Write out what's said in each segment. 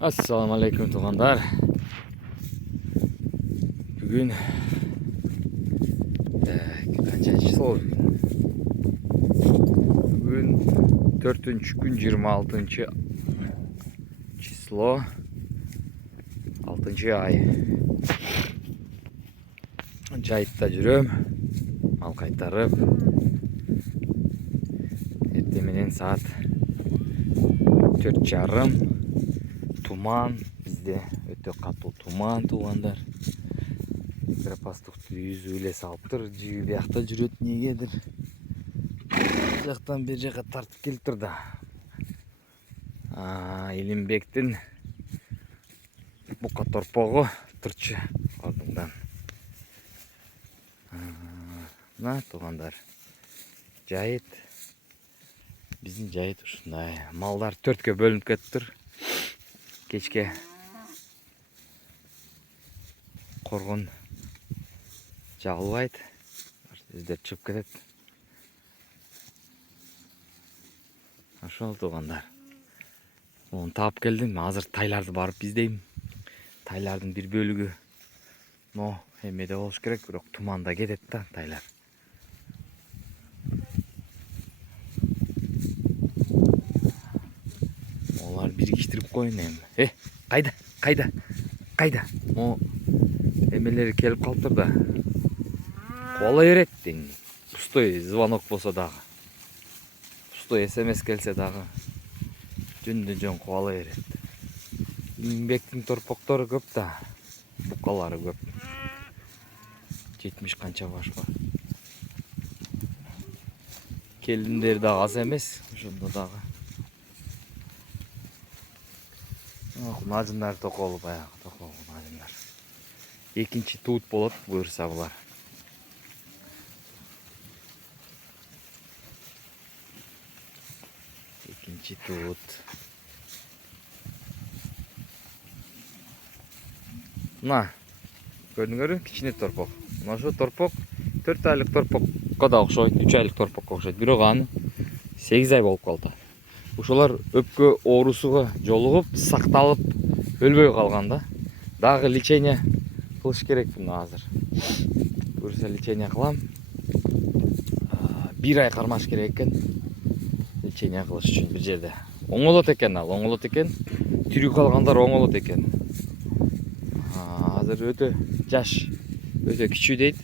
Assalamu alaikum tuğanlar. Bugün kaçıncı sol? Bugün 4. gün 26. число 6. ay. Жайытта жүрөм. Мал кайтарып. Эртең saat 4:30. Туман, bizde өтө катуу туман туугандар. Пастукту yüzü эле салыптыр, жиби биякта жүрөт негедир. Бул жактан бери жака тартып келиптир да. Илимбектин бука торпогу турчу алдыңдан. Мына туугандар. Жайыт. Биздин жайыт ушундай. Малдар 4-кө бөлүнүп кетиптир. Кечке коргон жагылбайт. Издеп чыгып кетет. Ошол туугандар. Onu таап келдим. Азыр тайларды барып издейм. Тайлардын бир бөлүгү эмеде болуш керек, бирок туманда кетет да тайлар. Олар бирикиштирип коюн эми. Кайда? Эмелери келип калыптыр да. Кубала берет дейм. Пустой звонок болсо дагы. Пустой СМС келсе дагы. Жөн кубала берет. Илимбектин торпоктору көп да. Букалары көп. 70 канча баш бар. Келиндер дагы аз эмес, ошондо дагы. Нажындар токолу баягы токолу нажындар. Экинчи туут болот буюрса булар. Экинчи туут. Мына көрдүңөрбү, кичине торпок. Мына ошо торпок 4 айлык торпокко да окшойт, 3 айлык торпокко окшойт. Бирок аны 8 ай болуп калды. Ушулар өпкө оорусуга жолугуп, сакталып өлбөй калган да. Дагы лечение кылыш керекмин азыр. Буюрса лечение кылам. 1 ай кармаш керек экен. Лечение кылыш үчүн бир жерде. Оңолот экен ал, оңолот экен. Тирүү калгандар оңолот экен. Азыр өтө жаш, өтө кичүү дейт.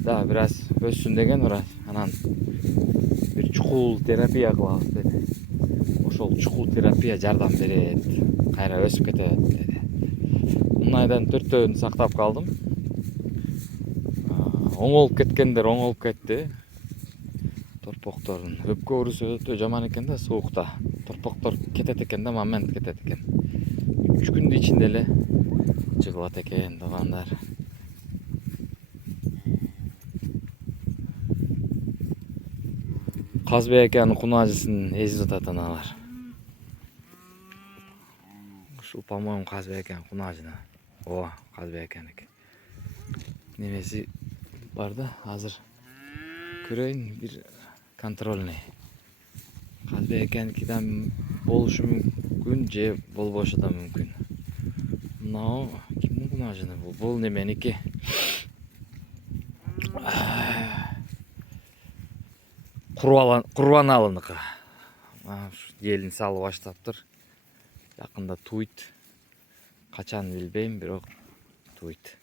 Да, бир аз өссүн деген ора. Анан бир чукул терапия кылабыз деди. Ошол чукул терапия жардам берет. Кайра өсүп кетет деди. Мынайдан 4-төн сактап калдым. Оңолуп кеткендер оңолуп кетти. Торпоктордун өпкө оорусу өтө жаман экен да, соокта. Торпоктор кетет экен да, момент кетет экен. 3 күндүн ичинде эле жыгылат экен туугандар. Казбек аканын кунажысын эзип атат аналар. Ушул, по-моему, Казбек аканын кунажына. Казбек аканыкы. Немеси бар да, азыр көрөйүн, бир контрольный. Казбек аканыкы да болушу мүмкүн, же болбошу да мүмкүн. Мына кимдин кунажыны бул? Бул неменики? Курбаналыныкы. Елин салып баштаптыр. Жакында туйт. Качан билбейм, бирок туйт.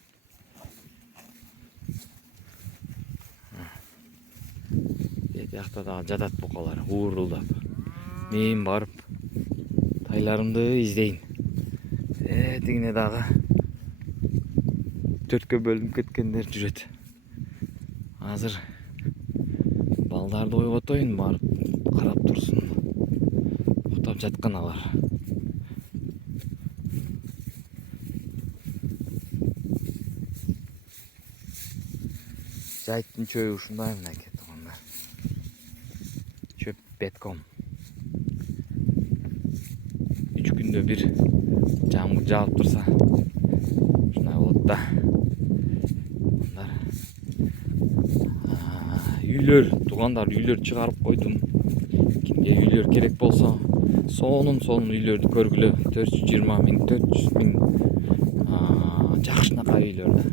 Биякта дагы жатат букалар, уурулдап. Мен барып тайларымды издейм. Тигине дагы 4-кө бөлүнүп кеткендер жүрөт. Азыр балдарды ойготоюн, барып карап турсун. Уктап жаткан алар. Жайыттын чөйү ушундай мынакей туугандар. Чөп бетком. 3 күндө бир жамгыр жаап турса, ушундай болот да. Үйлөр, туугандар, үйлөр чыгарып койдум. Кимге үйлөр керек болсо, сонун үйлөрдү көргүлө. 420 миң, 400 миң жакшынакай үйлөр да.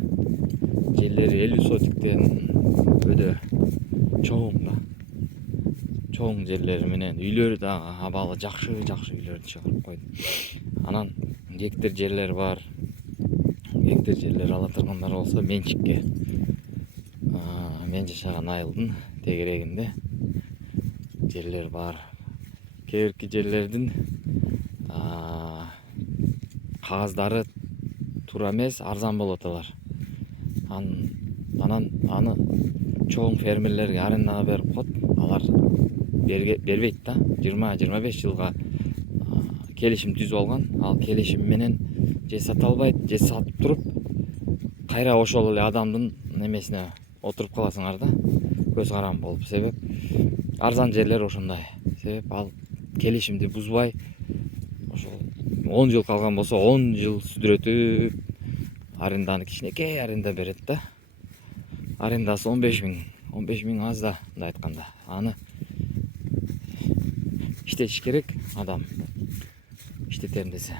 Жерлери 50 сотиктен өдө чоң да. Чоң жерлери менен үйлөрү да абалы жакшы үйлөрдү чыгарып койду. Анан гектар жерлер бар. Гектар жерлер ала тургандар болсо менчикке. Мен жашаган айылдын тегерегинде жерлер бар. Кээбирки жерлердин кагаздары туура эмес, арзан болот алар. Анан аны чоң фермерлерге арендага берип коет. Алар бербейт да. 20-25 жылга келишим түзүп алган. Ал келишим менен же сата албайт, же сатып туруп кайра ошол эле адамдын немесине отуруп каласыңар да. Көз карам болуп. Себеп арзан жерлер ошондой. Себеп ал келишимди бузбай ошол 10 жыл калган болсо 10 жыл сүдүрөтүп аренданы кичинекей аренда берет да. Арендасы 15 миң. 15 миң аз да, мындай айтканда. Аны иштетиш керек адам. Иштетем десе.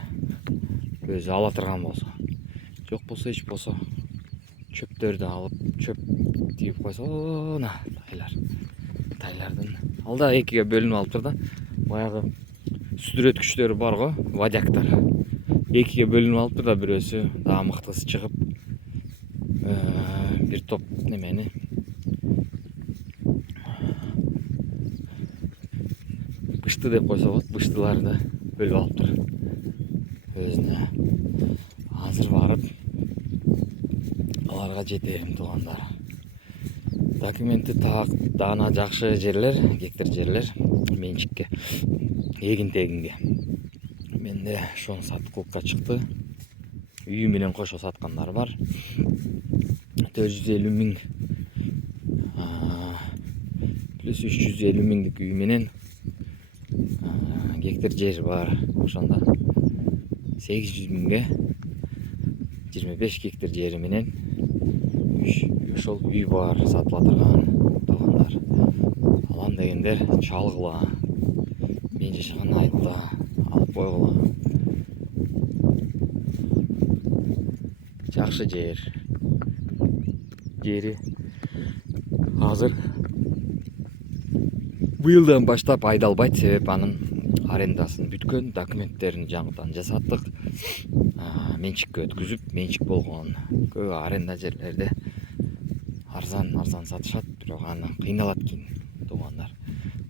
Өзү ала турган болсо. Жок болсо ич болсо чөптөрдү алып, чөп тийип койсо, тайлардын алда экиге бөлүнүп алыптыр да. Баягы сүдүрөткүчтөрү бар го, водяктар. Экиге бөлүнүп алыптыр да, бирөөсү дагы мыктысы чыгып, бир топ немени бышты деп койсо болот, быштыларды бөлүп алыптыр өзүнө. Азыр барып аларга жетейин туугандар. Документи так даана жакшы жерлер, гектар жерлер менчикке, эгин-тегинге. Менде ошону саткылыкка чыкты. Үйү менен кошо саткандар бар. 450 миң плюс 350 миңдик үй менен гектар жер бар. Ошондо 800 миңге 25 гектар жери менен ошол үй бар сатыла турган туугандар. Алам дегендер чалгыла. Мен жашаган айылда алып койгула. Жакшы жери азыр быйылдан баштап айдалбайт. Себеп анын арендасын бүткөн, документтерин жаңыдан жасаттык. Менчикке өткүзүп, менчик болгон. Көп аренда жерлерде арзан сатышат, бирок аны кыйналат кийин туугандар.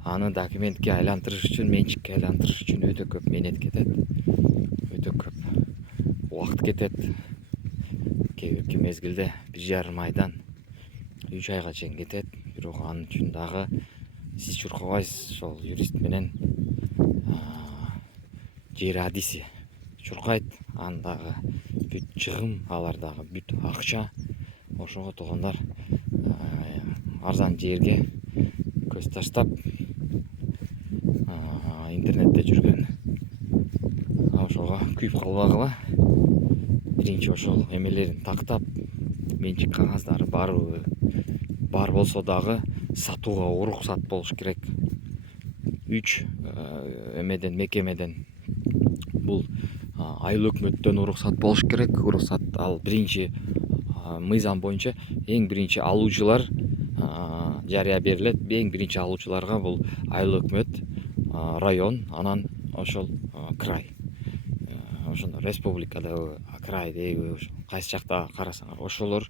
Аны документке айлантырыш үчүн, менчикке айлантырыш үчүн өтө көп менет кетет. Өтө көп убакыт кетет. Кээ мезгилде 1,5 айдан 3 айга чейин кетет. Бирок анын үчүн дагы сиз чуркабайсыз, ошол юрист менен жер адиси чуркайт. Андагы бүт чыгым, алар дагы бүт акча. Ошого туугандар арзан жерге көз таштап интернетте жүргөн. Ошого күйүп калбагыла. Биринчи ошол эмелерин тактап, менчик кагаздары барбы? Бар болсо дагы сатууга уруксат болуш керек. 3 мекемеден бул айыл өкмөттөн уруксат болуш керек. Уруксат ал биринчи мыйзам боюнча эң биринчи алуучулар жарыя берилет. Эң биринчи алуучуларга бул айыл өкмөт, район, анан ошол край. Ошондо республикадагы, крайдеги, кайсы жакта карасаңар, ошолор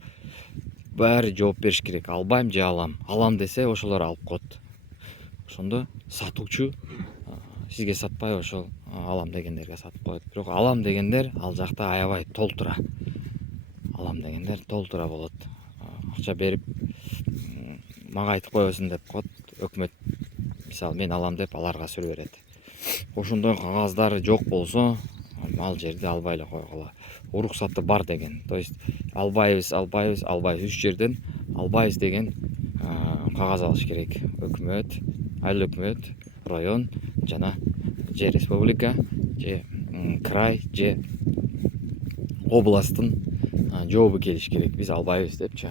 баары жооп бериш керек. Албайм же алам. Алам десе ошолор алып коет. Ошондо сатуучу сизге сатпай ошол алам дегендерге сатып коет. Бирок алам дегендер ал жакта аябай толтура. Алам дегендер толтура болот. Акча берип мага айтып коесуң деп коет. Өкмөт мисалы мен алам деп аларга сүрө берет. Ошондой кагаздары жок болсо ал жерди албай эле койгула. Уруксаты бар деген. То есть албайбыз. 3 жерден албайбыз деген кагаз алыш керек. Өкмөт, айыл өкмөт, район жана же республика, же край, же областтын жообу келиш керек. Биз албайбыз депчи.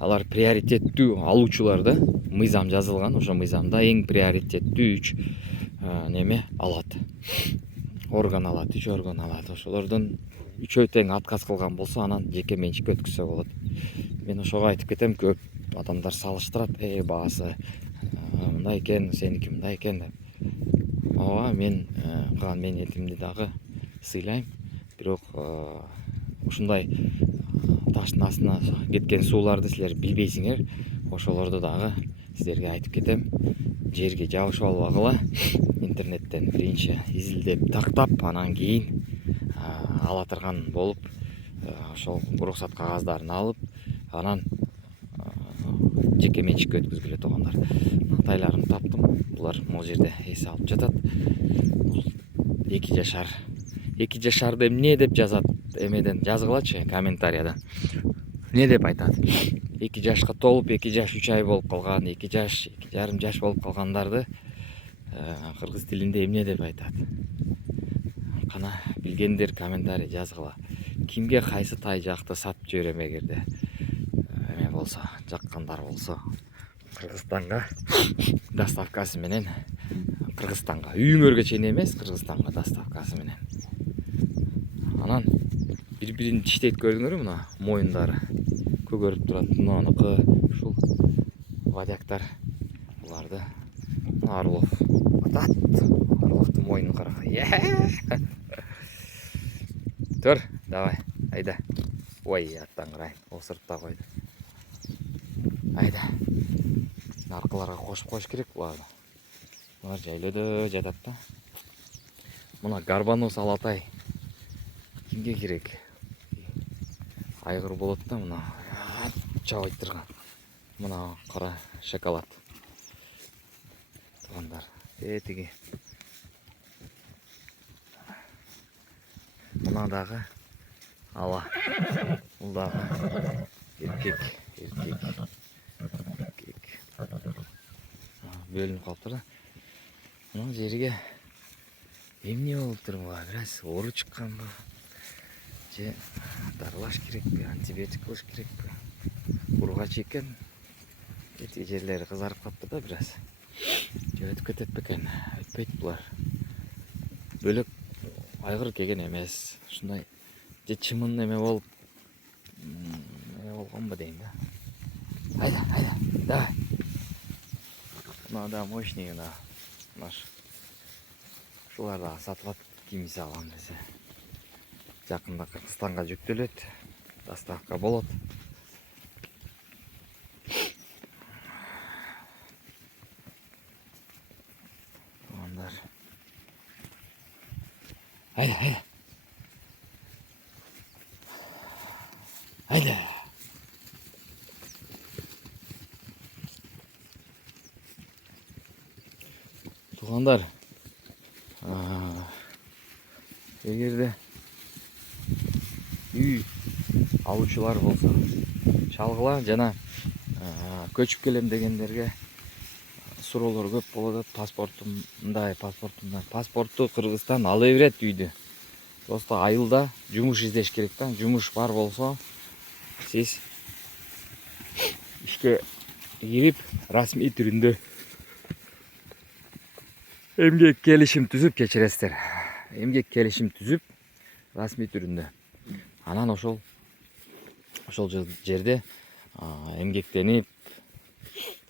Алар приоритеттүү алуучулар да. Мыйзам жазылган. Ошо мыйзамда эң приоритеттүү 3 неме алат. Орган алат, 3 орган алат. Ошолордон 3 тең отказ кылган болсо, анан жеке менчикке өткөзсө болот. Мен ошого айтып кетем, көп адамдар салыштырат, баасы мындай экен, сеники мындай экен деп. Ооба, мен мен этимди дагы сыйлайм. Бирок ушундай таштын астына кеткен сууларды силер билбейсиңер. Ошолорду дагы силерге айтып кетем. Жерге жабышып албагыла. Интернеттен биринчи изилдеп тактап, анан кийин ала турган болуп, ошол уруксат кагаздарын алып, анан жеке менчикке өткүзгүлө туугандар. Атайларымды таптым. Булар могу жерде эс алып жатат. Бул 2 жашар. 2 жашарды эмне деп жазат? Эмеден жазгылачы, комментарияда. Не деп айтат? 2 жашка толуп, 2 жаш 3 ай болуп калган, 2 жаш, 2,5 жаш болуп калгандарды кыргыз тилинде эмне деп айтат? Кана билгендер комментарий жазгыла. Кимге кайсы тай жакты сатып жиберем эгерде эме болсо, жаккандар болсо. Кыргызстанга доставкасы менен, Кыргызстанга үйүңөргө чейин эмес, Кыргызстанга доставкасы менен. Анан бири-бирин тиштейт, көрдүңөрбү? Мына моюндары көгөрүп турат. Мынаныкы ушул вадяктар, буларды Орлов атат. Орловдун моюнун кара. Тур, давай, айда. Ой, аттан карайын, осуруп да койду. Айда. Аркыларга кошуп коюш керек буларды. Булар жайлоодо жатат да. Мына горбонос алатай кимге керек? Айгыр болот да, мына чабайт турган. Мына кара шоколад. Туугандар, тиги. Мына дагы ала. Бул дагы эркек. Бөлүнүп калыптыр да. Мына жерге эмне болуптур буга? Бираз оору чыкканбы? Же дарылаш керекпи? Антибиотик кылыш керекпи? Ургач экен. Эти жерлери кызарып калыптыр да бираз. Же өтүп кетет бекен? Өтпөйт булар. Бөлөк айгыр келген эмес. Ушундай же чымын эме болуп болгонбу дейм да. Айда, давай. Мына да мощный, наш. Ушулар да сатылат, кимиси алам десе. Жакында Кыргызстанга жүктөлөт, доставка болот. Туугандар. Айда. Туугандар, эгерде үй алуучулар болсо, чалгыла жана көчүп келем дегендерге суроолор көп болот. Паспортту Кыргызстан ала берет үйдү. Просто айылда жумуш издеш керек да. Жумуш бар болсо, сиз ишке кирип, расмий түрүндө эмгек келишим түзүп, кечиресиздер. Эмгек келишим түзүп, расмий түрүндө. Анан ошол жерде эмгектенип,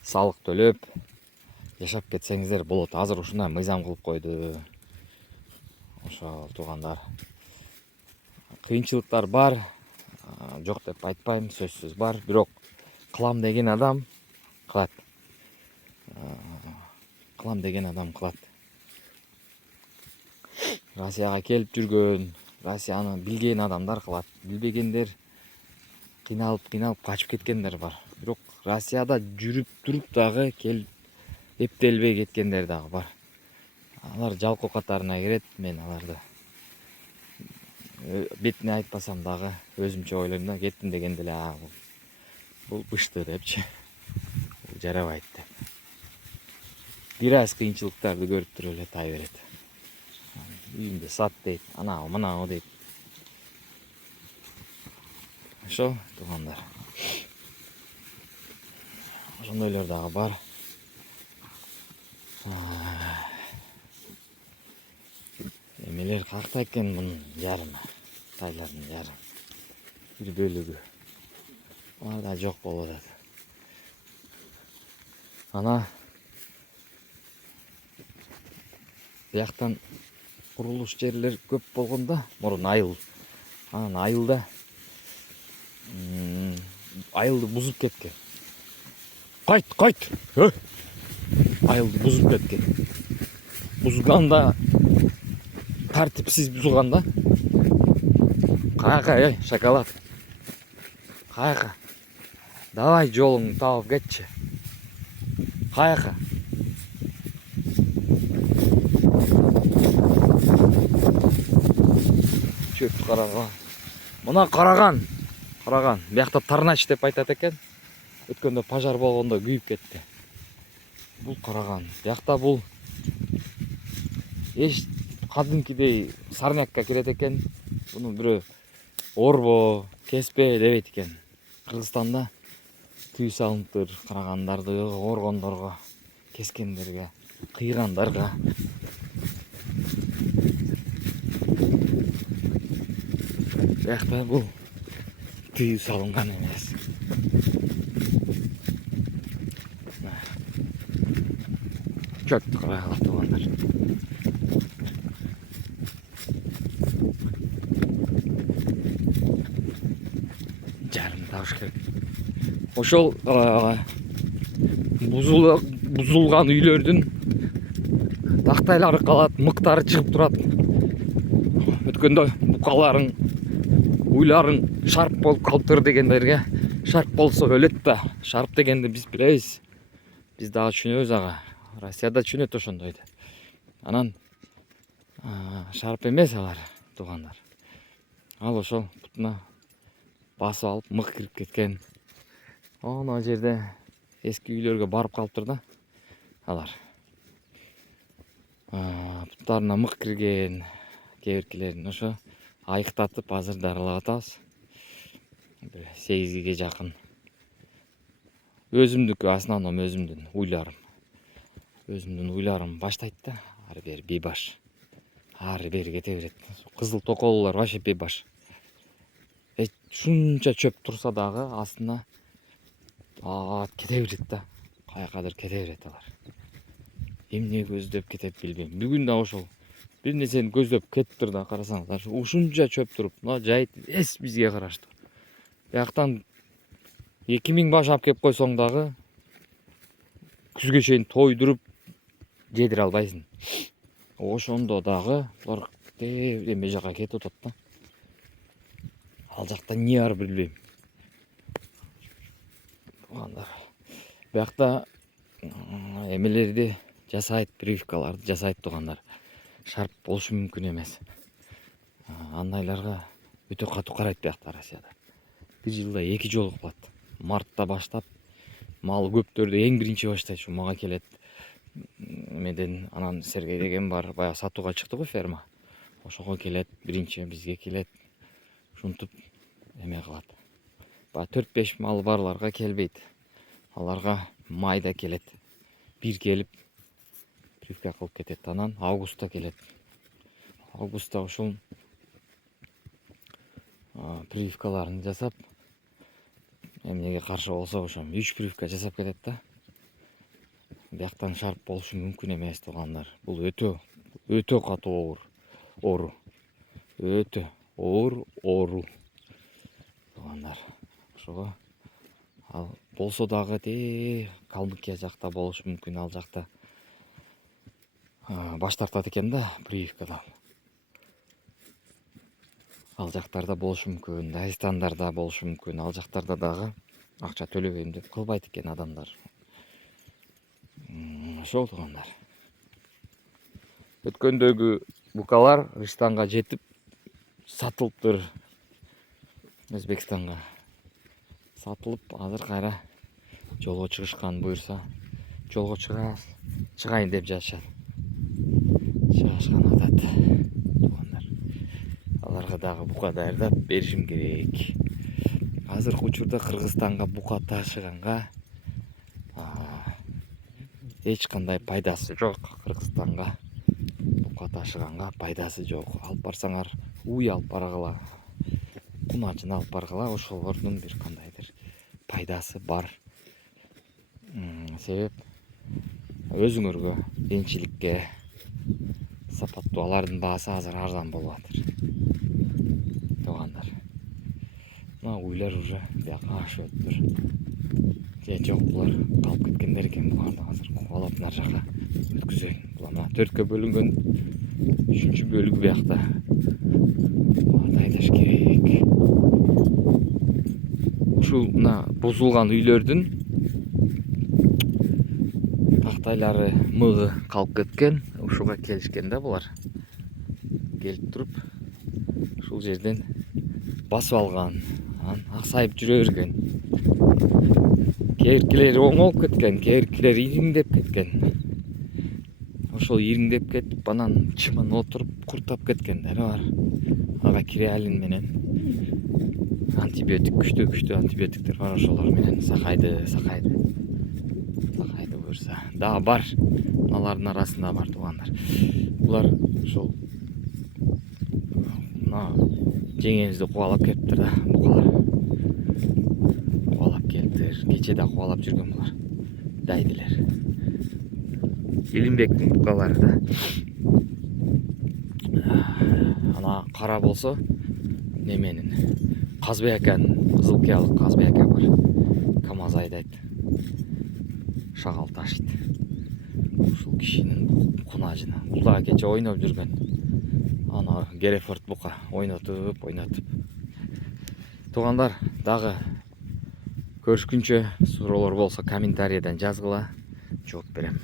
салык төлөп жашап кетсеңиздер болот. Азыр ушундай мыйзам кылып койду. Ошол туугандар. Кыйынчылыктар бар, жок деп айтпайм, сөзсүз бар. Бирок кылам деген адам кылат. Россияга келип жүргөн, Россияны билген адамдар кылат. Билбегендер кыйналып качып кеткендер бар. Бирок Россияда жүрүп туруп дагы келип эптелбей кеткендер дагы бар. Алар жалкоо катарына кирет. Мен аларды бетине айтпасам дагы өзүмчө ойлойм да, кеттим дегенде эле бул бышты депчи. Бул жарабайт деп. Бир аз кыйынчылыктарды көрүп туруп эле тай берет. Үйүндө сат дейт, анау мынау дейт. Ошо туугандар. Ошондойлор дагы бар. Эмелер какта экен мунун жарымы, тайлардын жарымы. Бир бөлүгү. Ар да жок болуп атат. Ана бияктан курулуш жерлер көп болгондо мурун айыл. Анан айылда айылды бузуп кеткен. Кайт. Айылды бузуп кеткен. Бузганда тартипсиз бузганда. Каяка, шоколад. Каяка. Давай жолуңду таап кетчи. Каяка. Чөп караган. Мына караган. Биякта тарнач деп айтат экен. Өткөндө пожар болгондо күйүп кетти. Бул караган. Биякта бул эч кадимкидей сарнякка кирет экен. Буну бирөө орбо, кеспе дебейт экен. Кыргызстанда түй салыныптыр карагандарды оргондорго, кескендерге, кыйгандарга. Биякта бул түй салынган эмес. Чөп караган туугандар. Жарым табыш керек. Ошол бузулган үйлөрдүн тактайлары калат, мыктары чыгып турат. Өткөндө букаларың, уйларың шарп болуп калыптыр дегендерге, шарп болсо өлөт да. Шарп дегенди биз билебиз. Биз дагы түшүнөбүз ага. Россияда түшүнөт ошондойду. Анан шарп эмес алар туугандар. Ал ошол бутуна басып алып мык кирип кеткен. Оно жерде эски үйлөргө барып калыптыр да. Алар буттарына мык кирген кебиркилерин ошо айыктатып азыр дарылап атабыз. 8ге жакын. Өзүмдүкү основном өзүмдүн уйларым баштайт да. Ары бери бейбаш. Ары бери кете берет. Кызыл токолулар вообще бейбаш. Шунча чөп турса дагы астына кете берет да. Каякадыр кете берет алар. Эмне көздөп кетет билбейм. Бүгүн да ошол бир нерсени көздөп кетиптир да, карасаңыздар. Ушунча чөп туруп, мына жайыт эс бизге караштуу. Бияктан 2000 баш алып кеп койсоң дагы күзгө чейин тойдуруп жедире албайсың. Ошондо дагы булар эме жака кетип атат да. Ал жакта эмне бар билбейм. Биякта эмелерди жасайт, прививкаларды жасайт туугандар. Шарп болушу мүмкүн эмес. Андайларга өтө катуу карайт биякта Россияда. Бир жылда 2 жолу кылат. Мартта баштап мал көптөрдү эң биринчи баштайт. Ушу мага келет. Эмеден анан Сергей деген бар, баягы сатууга чыкты го ферма. Ошого келет, биринчи бизге келет. Ушинтип эме кылат. Баягы 4-5 мал барларга келбейт. Аларга майда келет. Бир келип прививка кылып кетет. Анан августта келет. Августта ушул прививкаларын жасап, эмнеге каршы болсо ошо 3 прививка жасап кетет да. Бияктан шарп болушу мүмкүн эмес туугандар. Бул өтө катуу оору. Өтө оор оору туугандар. Ошого ал болсо дагы Калмыкия жакта болушу мүмкүн. Ал жакта баш тартат экен да прививкадан. Ал жактарда болушу мүмкүн, Дагестандарда болушу мүмкүн. Ал жактарда дагы акча төлөбөйм деп кылбайт экен адамдар. Ошол туугандар. Өткөндөгү букалар Рыстанга жетип сатылыптыр. Өзбекстанга сатылып, азыр кайра жолго чыгышкан, буюрса жолго чыгайын деп жатышат. Чыгышкан атат туугандар. Аларга дагы бука даярдап беришим керек. Азыркы учурда Кыргызстанга бука ташыганга эч кандай пайдасы жок. Кыргызстанга кампка ташыганга пайдасы жок. Алып барсаңар уй алып баргыла, кунажын алып баргыла, ошолордун бир кандайдыр пайдасы бар. Себеп өзүңөргө кыйынчылыкка сапаттуу, алардын баасы азыр арзан болуп атыр. Туугандар, мына уйлар уже бияка ашып өттүр. Же жок, булар калып кеткендер экен. Буларды азыр кубалап нар жака өткүзөйүн. Булар мына 4кө бөлүнгөн 3-чү бөлүгү биякта. Буларды айдаш керек. Ушул мына бузулган үйлөрдүн тактайлары, мыгы калып кеткен. Ушуга келишкен да булар. Келип туруп ушул жерден басып алган. Анан аксайып жүрө берген. Кээркилери оңолуп кеткен, кээркилери ириңдеп кеткен. Ошол ириңдеп кетип, анан чымын отуруп куртап кеткендери бар. Ага киреалин менен антибиотик, күчтүү антибиотиктер бар, ошолор менен сакайды буюрса. Дагы бар, алардын арасында бар, туугандар. Булар ошол мына жеңемизди кубалап келиптир да, букалар. Кубалап келиптир. Кече да кубалап жүргөн булар. Дайдилер. Илимбектин букалары да. Ана кара болсо неменин, Казбек аканын, кызыл кыялык Казбек ака бар. КамАЗ айдайт. Шагал ташыйт. Ушул кишинин кунажына. Бул да кече ойноп жүргөн. Ана Герефорд бука ойнотуп. Туугандар, дагы көрүшкүнчө суроолор болсо комментарийден жазгыла, жооп берем.